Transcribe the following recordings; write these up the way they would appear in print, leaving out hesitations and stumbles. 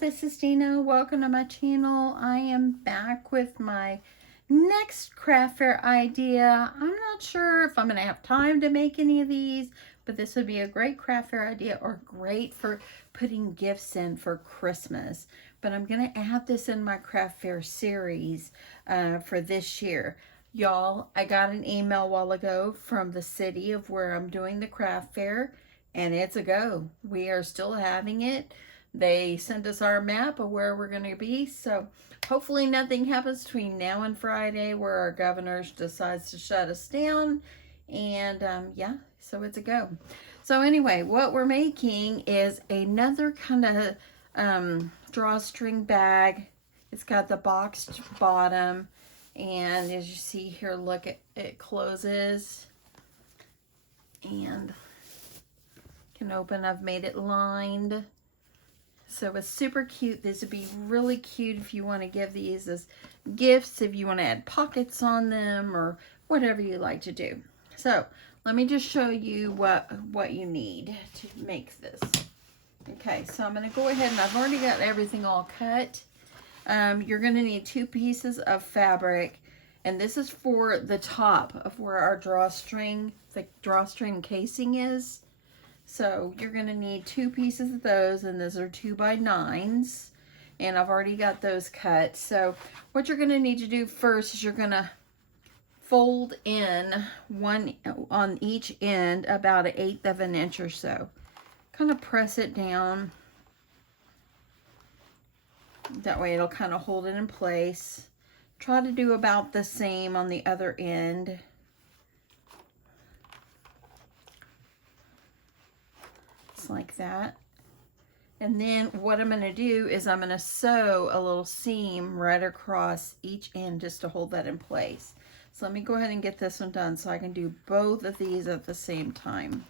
this is Dina. Welcome to my channel. I am back with my next craft fair idea. I'm not sure if I'm going to have time to make any of these, but this would be a great craft fair idea or great for putting gifts in for Christmas. But I'm going to add this in my craft fair series for this year. Y'all, I got an email a while ago from the city of where I'm doing the craft fair, and it's a go. We are still having it. They sent us our map of where we're going to be, so hopefully nothing happens between now and Friday where our governor decides to shut us down, and yeah, so it's a go. So anyway, what we're making is another kind of drawstring bag. It's got the boxed bottom, and as you see here, look, it closes and can open. I've made it lined. So it's super cute. This would be really cute if you want to give these as gifts, if you want to add pockets on them or whatever you like to do. So let me just show you what you need to make this. Okay, so I'm going to go ahead and I've already got everything all cut. You're going to need 2 pieces of fabric, and this is for the top of where our the drawstring casing is. So you're going to need 2 pieces of those, and those are 2x9s, and I've already got those cut. So what you're going to need to do first is you're going to fold in one on each end about 1/8 of an inch or so. Kind of press it down. That way it'll kind of hold it in place. Try to do about the same on the other end. Like that. And then what I'm going to do is I'm going to sew a little seam right across each end just to hold that in place. So let me go ahead and get this one done so I can do both of these at the same time.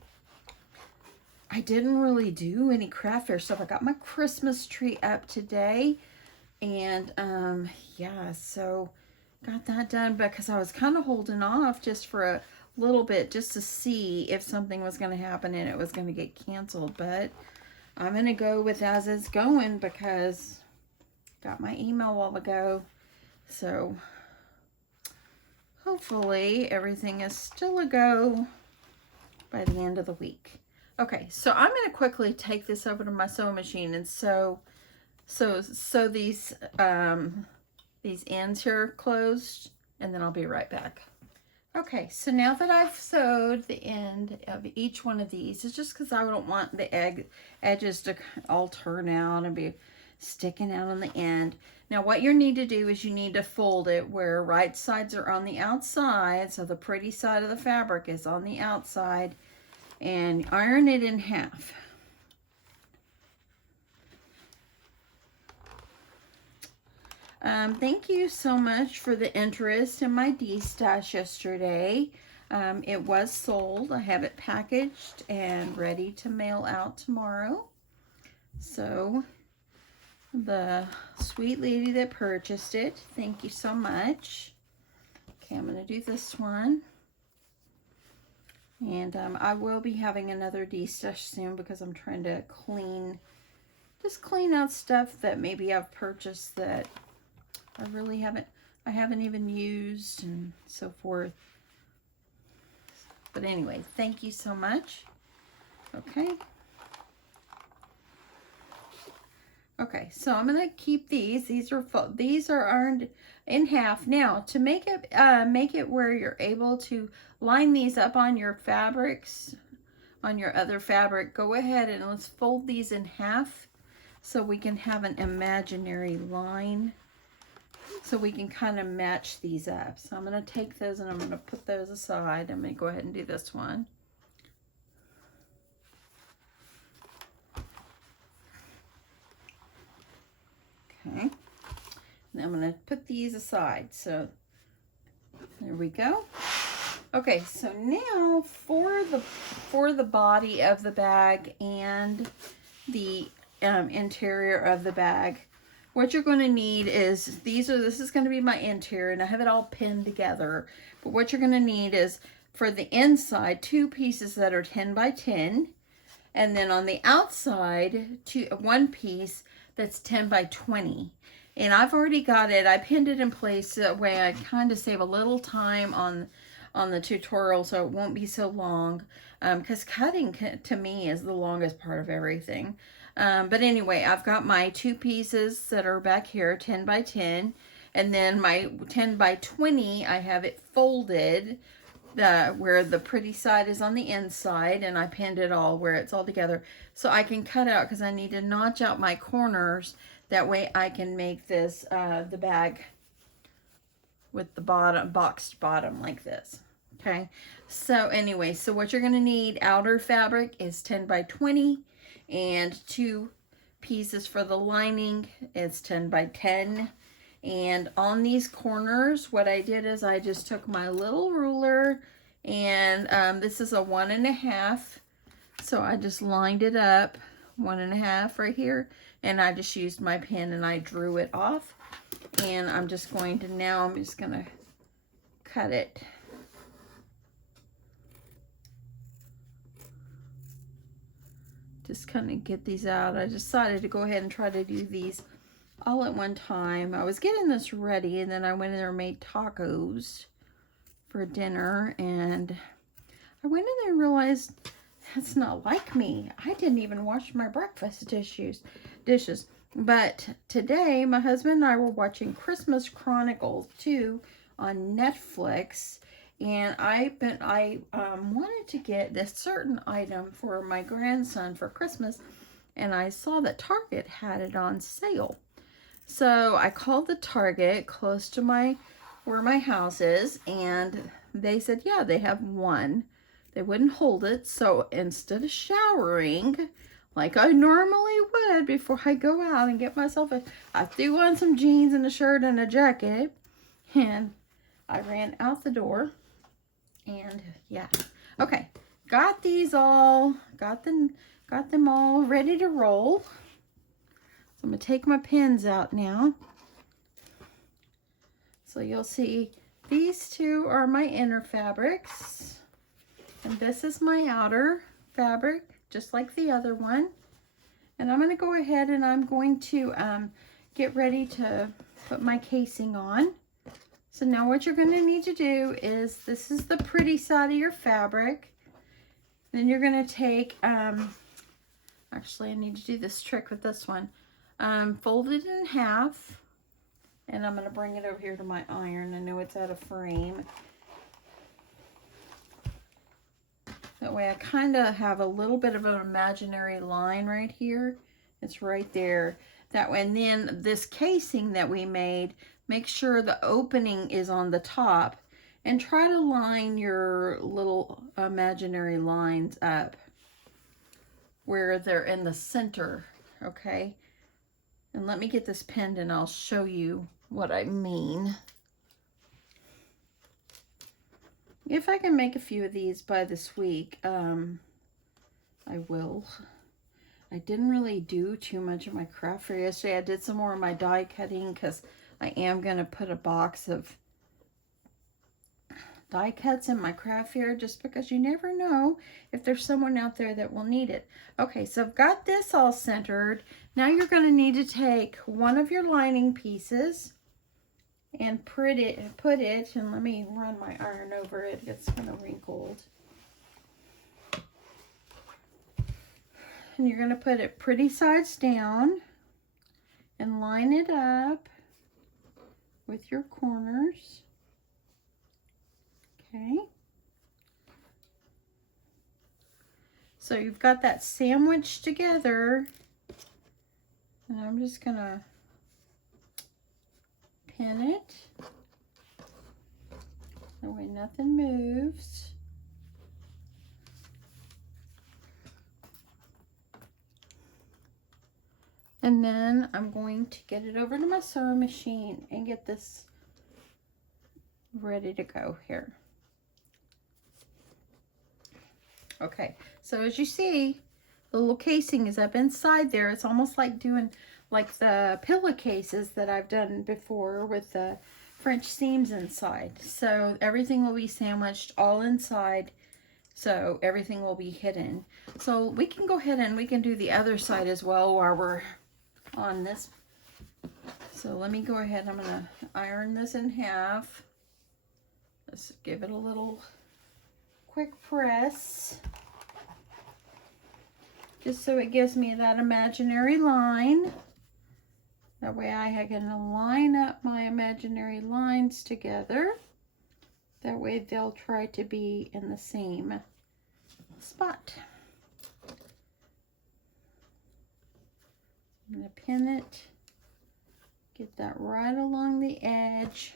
I didn't really do any craft fair stuff. I got my Christmas tree up today, and yeah, so got that done because I was kind of holding off just for a little bit just to see if something was going to happen and it was going to get canceled, but I'm going to go with as it's going because I got my email a while ago. So hopefully everything is still a go by the end of the week. Okay, so I'm going to quickly take this over to my sewing machine and sew these ends here closed, and then I'll be right back. Okay, so now that I've sewed the end of each one of these, it's just because I don't want the edges to all turn out and be sticking out on the end. Now what you need to do is you need to fold it where right sides are on the outside, so the pretty side of the fabric is on the outside, and iron it in half. Thank you so much for the interest in my D-stash yesterday. It was sold. I have it packaged and ready to mail out tomorrow. So the sweet lady that purchased it, thank you so much. Okay, I'm going to do this one. And I will be having another D-stash soon because I'm trying to just clean out stuff that maybe I've purchased that I haven't even used and so forth. But anyway, thank you so much. Okay. Okay, so I'm gonna keep these. These are ironed in half. Now to make it where you're able to line these up on your fabrics, on your other fabric, go ahead and let's fold these in half so we can have an imaginary line. So we can kind of match these up. So I'm going to take those and I'm going to put those aside. I'm going to go ahead and do this one. Okay. Now I'm going to put these aside. So there we go. Okay, so now for the body of the bag and the interior of the bag, what you're going to need is this is going to be my interior, and I have it all pinned together. But what you're going to need is for the inside 2 pieces that are 10 by 10, and then on the outside 1 piece that's 10 by 20. And I've already got it. I pinned it in place that way I kind of save a little time on the tutorial so it won't be so long. Because cutting to me is the longest part of everything. But anyway, I've got my 2 pieces that are back here, 10 by 10. And then my 10 by 20, I have it folded where the pretty side is on the inside, and I pinned it all where it's all together. So I can cut out, because I need to notch out my corners. That way I can make this, the bag with the bottom, boxed bottom like this. Okay. So anyway, so what you're going to need, outer fabric is 10 by 20, and 2 pieces for the lining is 10 by 10. And on these corners, what I did is I just took my little ruler, and this is a 1.5. So I just lined it up 1.5 right here, and I just used my pen and I drew it off. And I'm just going to, now I'm just going to cut it. Just kind of get these out. I decided to go ahead and try to do these all at one time. I was getting this ready, and then I went in there and made tacos for dinner, and I went in there and realized that's not like me. I didn't even wash my breakfast dishes. But today, my husband and I were watching Christmas Chronicles 2 on Netflix, and I wanted to get this certain item for my grandson for Christmas, and I saw that Target had it on sale. So I called the Target close to where my house is, and they said, yeah, they have one. They wouldn't hold it. So instead of showering like I normally would before I go out and get myself I threw on some jeans and a shirt and a jacket, and I ran out the door. And yeah, okay, got these all, got them all ready to roll. So I'm going to take my pins out now. So you'll see these 2 are my inner fabrics. And this is my outer fabric, just like the other one. And I'm going to go ahead and I'm going to get ready to put my casing on. So now what you're going to need to do is, this is the pretty side of your fabric. Then you're going to take, actually I need to do this trick with this one. Fold it in half, and I'm going to bring it over here to my iron. I know it's out of frame. That way I kind of have a little bit of an imaginary line right here. It's right there. That way, and then this casing that we made, make sure the opening is on the top, and try to line your little imaginary lines up where they're in the center, okay? And let me get this pinned and I'll show you what I mean. If I can make a few of these by this week, I will. I didn't really do too much of my craft fair yesterday. I did some more of my die cutting because I am going to put a box of die cuts in my craft fair, just because you never know if there's someone out there that will need it. Okay, so I've got this all centered. Now you're going to need to take one of your lining pieces and put it, and let me run my iron over it. It's kind of wrinkled. And you're going to put it pretty sides down and line it up with your corners. Okay. So you've got that sandwiched together, and I'm just going to pin it. That way nothing moves. And then I'm going to get it over to my sewing machine and get this ready to go here. Okay, so as you see, the little casing is up inside there. It's almost like doing like the pillowcases that I've done before with the French seams inside. So everything will be sandwiched all inside, so everything will be hidden. So we can go ahead and we can do the other side as well while we're on this. So let me go ahead. I'm going to iron this in half. Let's give it a little quick press. Just so it gives me that imaginary line. That way I can line up my imaginary lines together. That way they'll try to be in the same spot. I'm going to pin it. Get that right along the edge.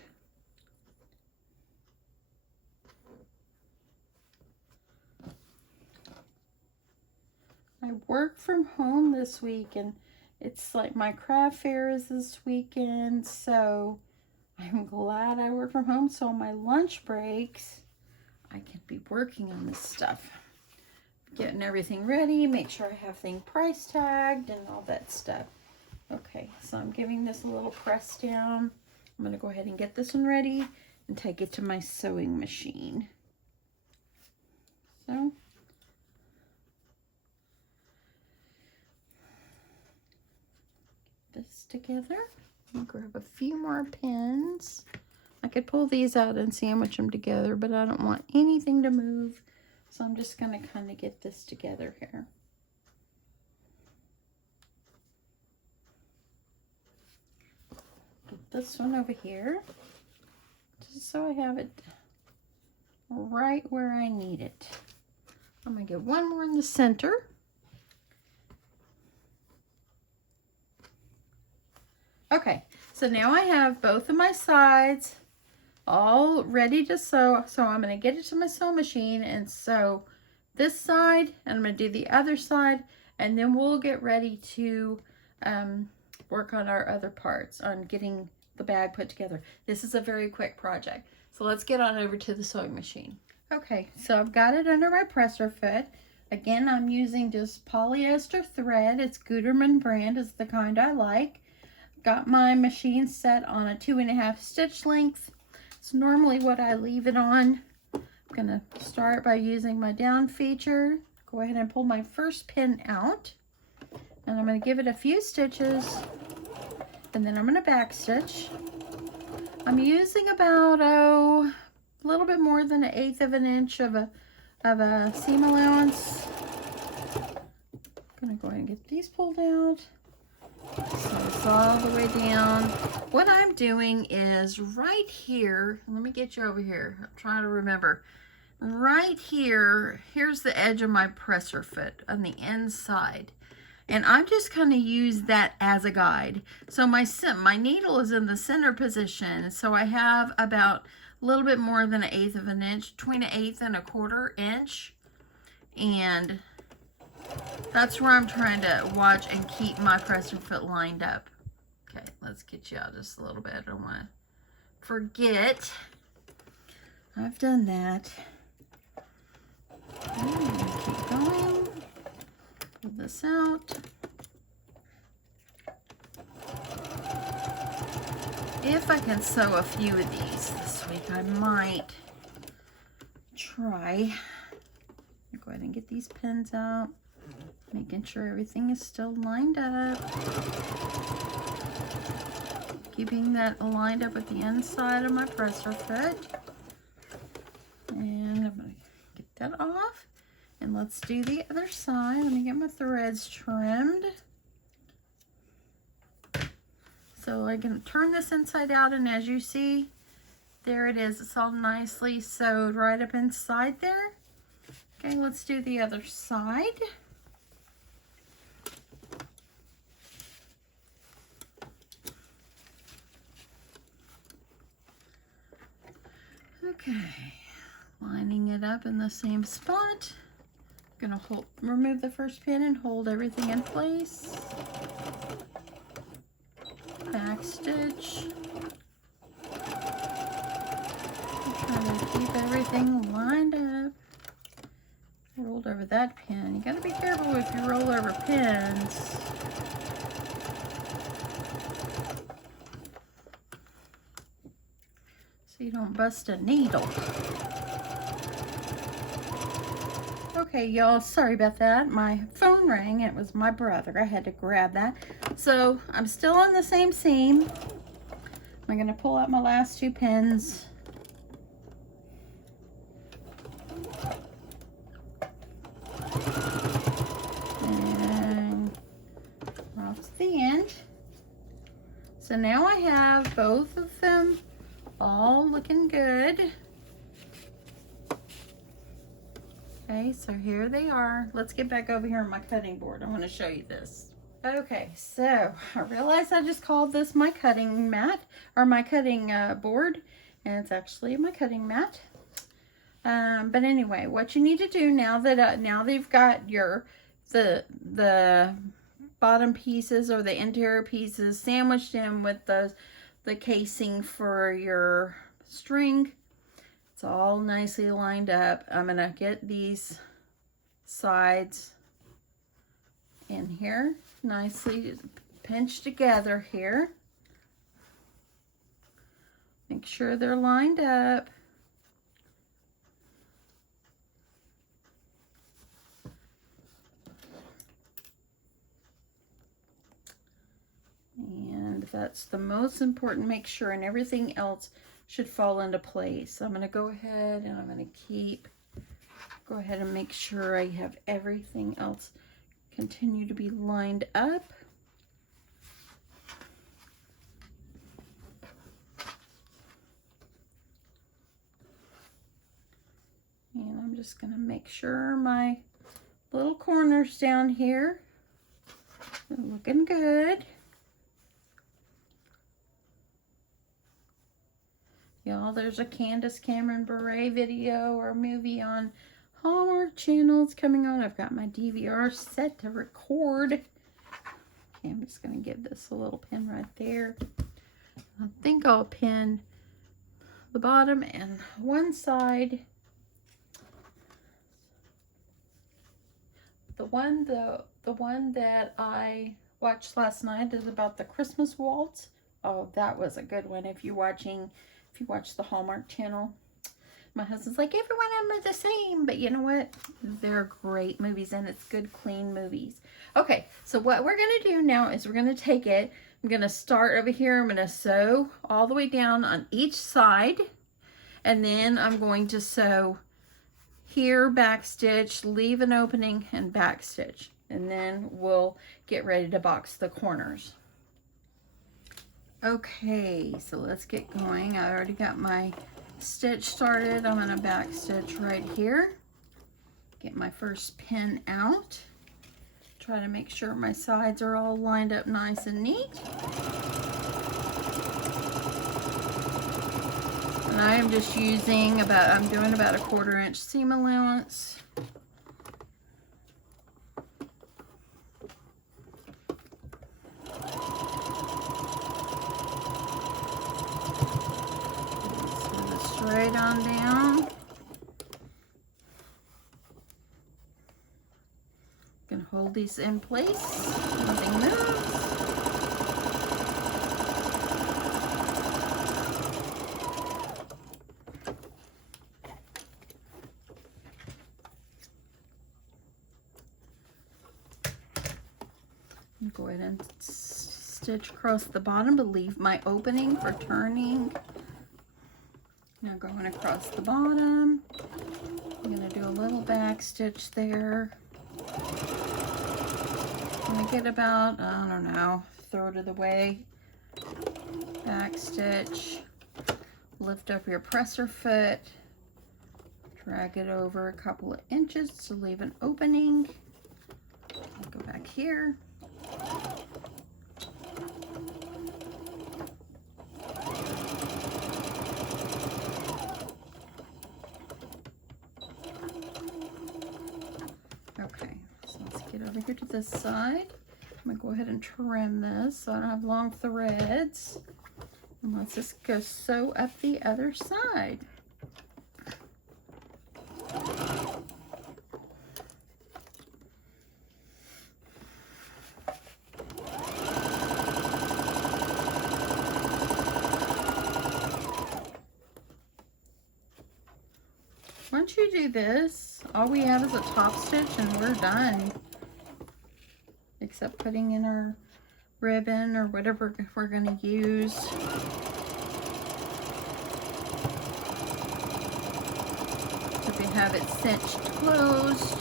I work from home this week, and it's like my craft fair is this weekend, so I'm glad I work from home. So on my lunch breaks, I can be working on this stuff. Getting everything ready, make sure I have things price tagged and all that stuff. Okay, so I'm giving this a little press down. I'm going to go ahead and get this one ready and take it to my sewing machine. So, this together. I'll grab a few more pins. I could pull these out and sandwich them together, but I don't want anything to move. So I'm just going to kind of get this together here. Get this one over here, just so I have it right where I need it. I'm going to get one more in the center. Okay, so now I have both of my sides all ready to sew. So I'm going to get it to my sewing machine and sew this side, and I'm going to do the other side, and then we'll get ready to work on our other parts, on getting the bag put together. This is a very quick project. So let's get on over to the sewing machine. Okay, so I've got it under my presser foot. Again, I'm using just polyester thread. It's Gutermann brand is the kind I like. Got my machine set on a 2.5 stitch length. It's normally what I leave it on. I'm gonna start by using my down feature. Go ahead and pull my first pin out. And I'm gonna give it a few stitches. And then I'm gonna back stitch. I'm using about, a little bit more than 1/8 of an inch of a seam allowance. I'm gonna go ahead and get these pulled out. So it's all the way down. What I'm doing is right here, let me get you over here. I'm trying to remember. Right here, here's the edge of my presser foot on the inside. And I'm just kind of use that as a guide. So my needle is in the center position. So I have about a little bit more than 1/8 of an inch, between 1/8 and 1/4 inch. And that's where I'm trying to watch and keep my presser foot lined up. Okay, let's get you out just a little bit. I don't want to forget. I've done that. Okay, keep going. Pull this out. If I can sew a few of these this week, I might try. Go ahead and get these pins out. Making sure everything is still lined up. Keeping that lined up with the inside of my presser foot. And I'm going to get that off. And let's do the other side. Let me get my threads trimmed. So I can turn this inside out, and as you see, there it is. It's all nicely sewed right up inside there. Okay, let's do the other side. Okay, lining it up in the same spot. I'm gonna remove the first pin and hold everything in place. Back stitch. Trying to keep everything lined up. I rolled over that pin. You gotta be careful if you roll over pins. So you don't bust a needle. Okay, y'all, sorry about that. My phone rang. It was my brother. I had to grab that. So I'm still on the same seam. I'm going to pull out my last 2 pins. And across the end. So now I have both of them all looking good. Okay, so here they are. Let's get back over here on my cutting board. I want to show you this. Okay, so I realized I just called this my cutting mat, or my cutting board, and it's actually my cutting mat. But anyway, what you need to do now that you've got your the bottom pieces or the interior pieces sandwiched in with the casing for your string. It's all nicely lined up. I'm gonna get these sides in here nicely pinched together here. Make sure they're lined up. And that's the most important. Make sure, and everything else should fall into place. So I'm going to go ahead and I'm going to go ahead and make sure I have everything else continue to be lined up. And I'm just going to make sure my little corners down here are looking good. Y'all, there's a Candace Cameron Bure video or movie on Hallmark Channel. It's coming on. I've got my DVR set to record. Okay, I'm just going to give this a little pin right there. I think I'll pin the bottom and one side. The one that I watched last night is about the Christmas waltz. Oh, that was a good one. If you watch the Hallmark Channel. My husband's like, everyone of them are the same, but you know what? They're great movies, and it's good, clean movies. Okay, so what we're gonna do now is we're gonna take it. I'm gonna start over here. I'm gonna sew all the way down on each side, and then I'm going to sew here, back stitch, leave an opening, and back stitch, and then we'll get ready to box the corners. Okay, so let's get going. I already got my stitch started. I'm gonna back stitch right here. Get my first pin out. Try to make sure my sides are all lined up nice and neat. And I am just using I'm doing about a 1/4 inch seam allowance. Straight on down. Gonna hold these in place. Nothing moves. Go ahead and stitch across the bottom to leave my opening for turning. Now going across the bottom, I'm going to do a little back stitch there. I'm going to get about, I don't know, 1/3 of the way. Back stitch, lift up your presser foot, drag it over a couple of inches to leave an opening. I'll go back here. Okay, so let's get over here to this side. I'm gonna go ahead and trim this so I don't have long threads. And let's just go sew up the other side. Once you do this, all we have is a top stitch and we're done. Except putting in our ribbon or whatever we're going to use. If we have it cinched closed.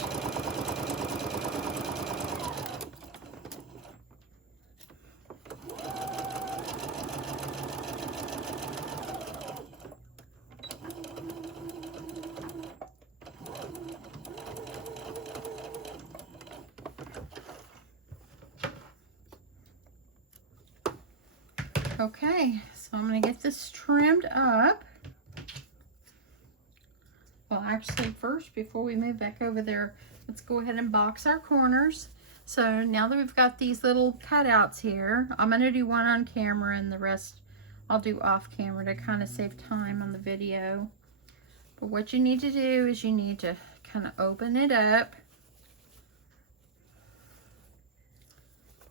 Okay, so I'm going to get this trimmed up. Well, actually first, before we move back over there, let's go ahead and box our corners. So now that we've got these little cutouts here, I'm going to do one on camera and the rest I'll do off camera to kind of save time on the video. But what you need to do is you need to kind of open it up.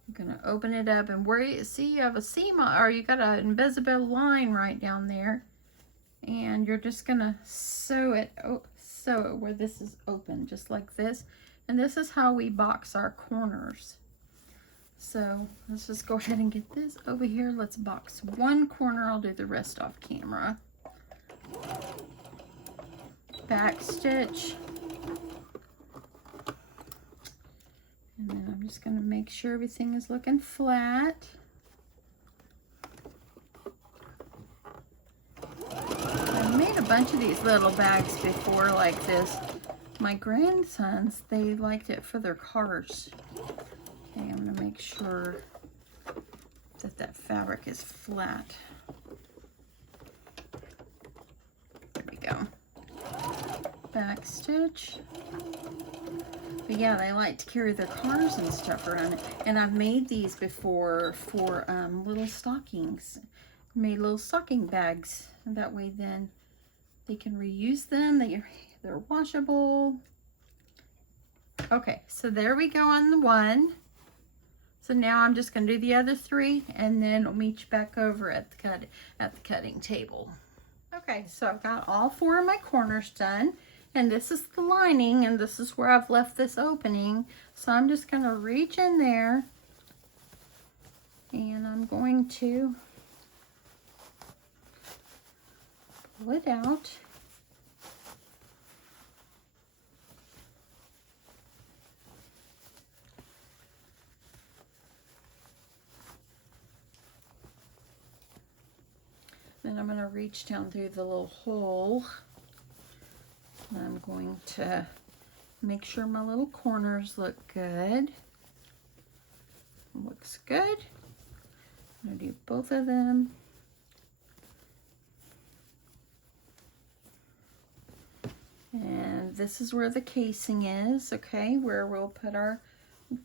I'm going to open it up, and where you see you have a seam, or you got an invisible line right down there, and you're just going to sew it where this is open, just like this. And this is how we box our corners. So let's just go ahead and get this over here. Let's box one corner. I'll do the rest off camera. Back stitch. And then I'm just going to make sure everything is looking flat. I've made a bunch of these little bags before like this. My grandsons, they liked it for their cars. Okay, I'm going to make sure that that fabric is flat. There we go. Back stitch. But yeah, they like to carry their cars and stuff around. And I've made these before for little stockings. Made little stocking bags. And that way then they can reuse them. They're washable. Okay, so there we go on the one. So now I'm just going to do the other three, and then I'll meet you back over at the cutting table. Okay, so I've got all four of my corners done. And this is the lining, and this is where I've left this opening. So I'm just going to reach in there, and I'm going to pull it out. Then I'm going to reach down through the little hole. I'm going to make sure my little corners look good. Looks good. I'm going to do both of them. And this is where the casing is, okay, where we'll put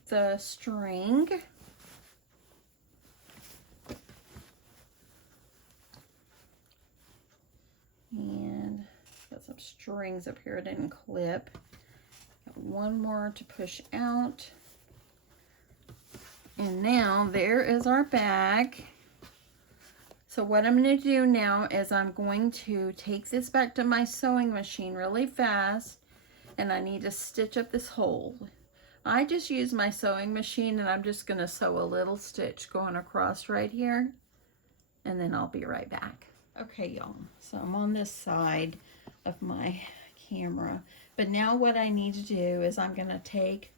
the string. And got some strings up here I didn't clip. Got one more to push out. And now there is our bag. So what I'm going to do now is I'm going to take this back to my sewing machine really fast, and I need to stitch up this hole. I just use my sewing machine, and I'm just going to sew a little stitch going across right here, and then I'll be right back. Okay, y'all, so I'm on this side of my camera, but now what I need to do is I'm going to take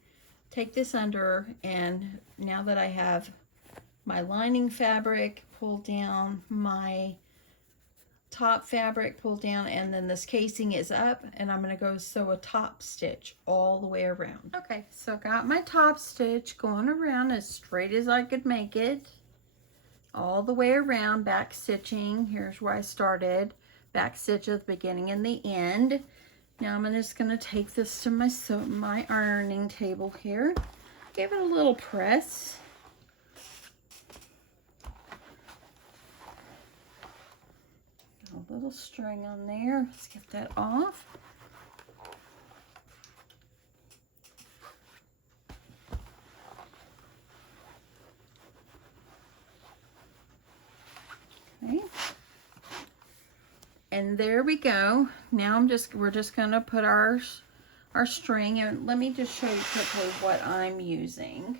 this under, and now that I have my lining fabric pulled down, my top fabric pulled down, and then this casing is up, and I'm going to go sew a top stitch all the way around. Okay, so I got my top stitch going around as straight as I could make it, all the way around, back stitching. Here's where I started, back stitch at the beginning and the end. Now I'm just going to take this to my ironing table here, give it a little press. A little string on there. Let's get that off. Okay. And there we go. Now we're just going to put our our string. And let me just show you quickly what I'm using.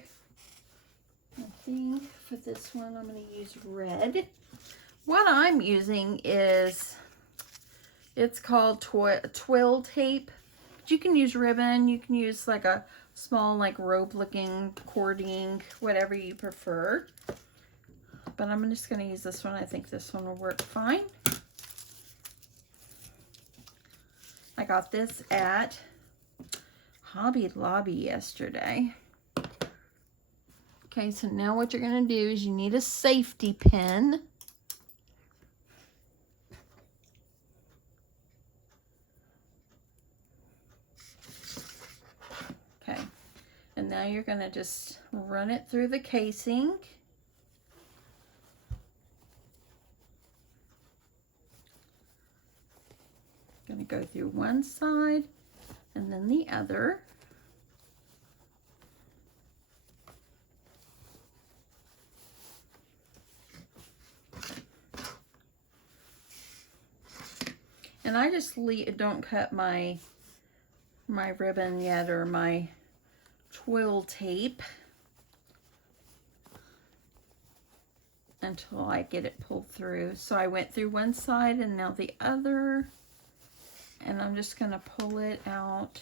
I think for this one I'm going to use red. What I'm using is, it's called twill tape. But you can use ribbon, you can use like a small like rope looking cording, whatever you prefer. But I'm just going to use this one. I think this one will work fine. I got this at Hobby Lobby yesterday. Okay, so now what you're going to do is you need a safety pin. Okay, and now you're going to just run it through the casing. Going to go through one side and then the other. And I just don't cut my ribbon yet, or my twill tape, until I get it pulled through. So I went through one side and now the other, and I'm just going to pull it out.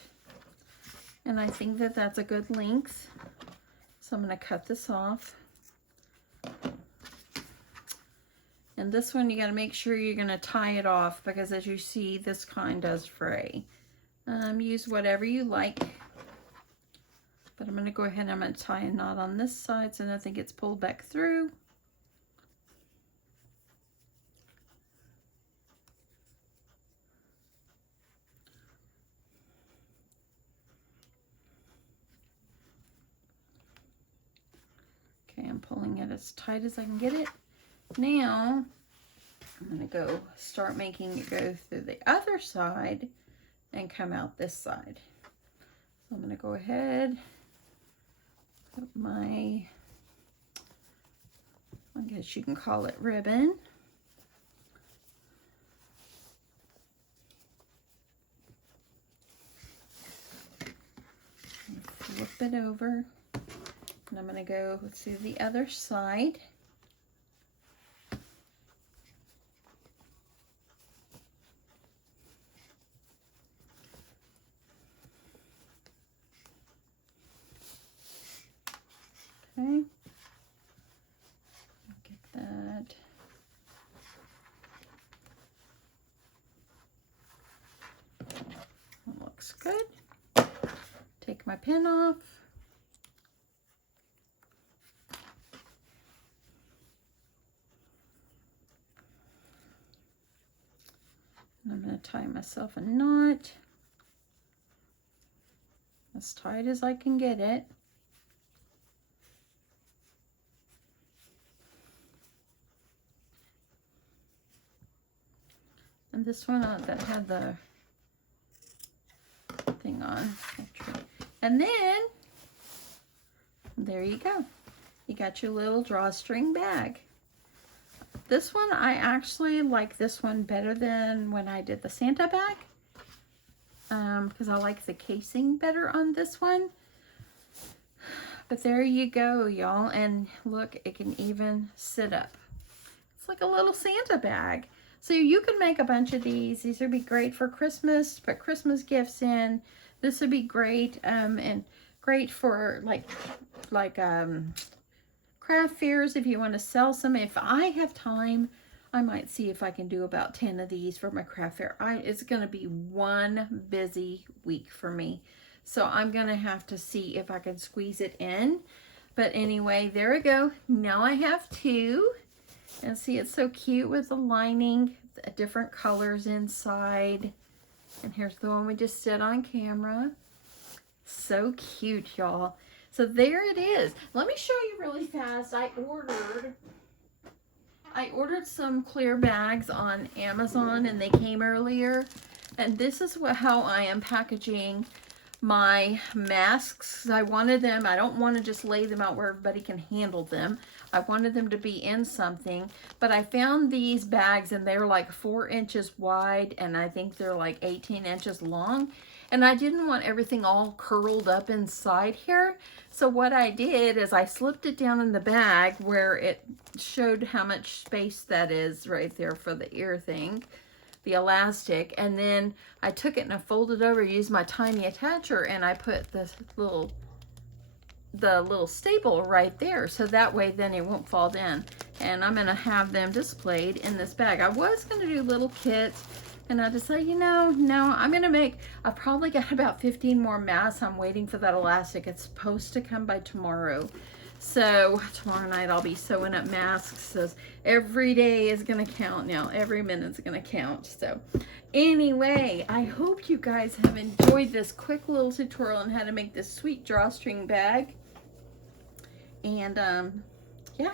And I think that that's a good length. So I'm going to cut this off. And this one, you got to make sure you're going to tie it off, because as you see, this kind does fray. Use whatever you like. But I'm going to go ahead and I'm going to tie a knot on this side so nothing gets pulled back through. Okay, I'm pulling it as tight as I can get it. Now, I'm going to go start making it go through the other side and come out this side. So I'm going to go ahead, put my, I guess you can call it ribbon. Flip it over, and I'm going to go through the other side. Okay, get that. That looks good. Take my pin off. And I'm going to tie myself a knot as tight as I can get it. And this one that had the thing on. And then, there you go. You got your little drawstring bag. This one, I actually like this one better than when I did the Santa bag. Because I like the casing better on this one. But there you go, y'all. And look, it can even sit up. It's like a little Santa bag. So you can make a bunch of these. These would be great for Christmas, to put Christmas gifts in. This would be great, and great for like craft fairs if you want to sell some. If I have time, I might see if I can do about 10 of these for my craft fair. It's going to be one busy week for me. So I'm going to have to see if I can squeeze it in. But anyway, there we go. Now I have two. And see, it's so cute with the lining, the different colors inside. And here's the one we just did on camera. So cute, y'all. So there it is. Let me show you really fast. I ordered some clear bags on Amazon, and they came earlier. And this is how I am packaging my masks. I wanted them. I don't want to just lay them out where everybody can handle them. I wanted them to be in something, but I found these bags and they're like 4 inches wide and I think they're like 18 inches long. And I didn't want everything all curled up inside here. So what I did is I slipped it down in the bag where it showed how much space that is right there for the ear thing, the elastic. And then I took it and I folded over, used my tiny attacher, and I put the little staple right there. So that way then it won't fall down. And I'm gonna have them displayed in this bag. I was gonna do little kits, and I decided, you know, no, I've probably got about 15 more masks. I'm waiting for that elastic. It's supposed to come by tomorrow. So tomorrow night I'll be sewing up masks. So every day is gonna count now. Every minute's gonna count. So anyway, I hope you guys have enjoyed this quick little tutorial on how to make this sweet drawstring bag. And yeah,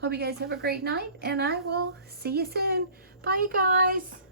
hope you guys have a great night, and I will see you soon. Bye, you guys.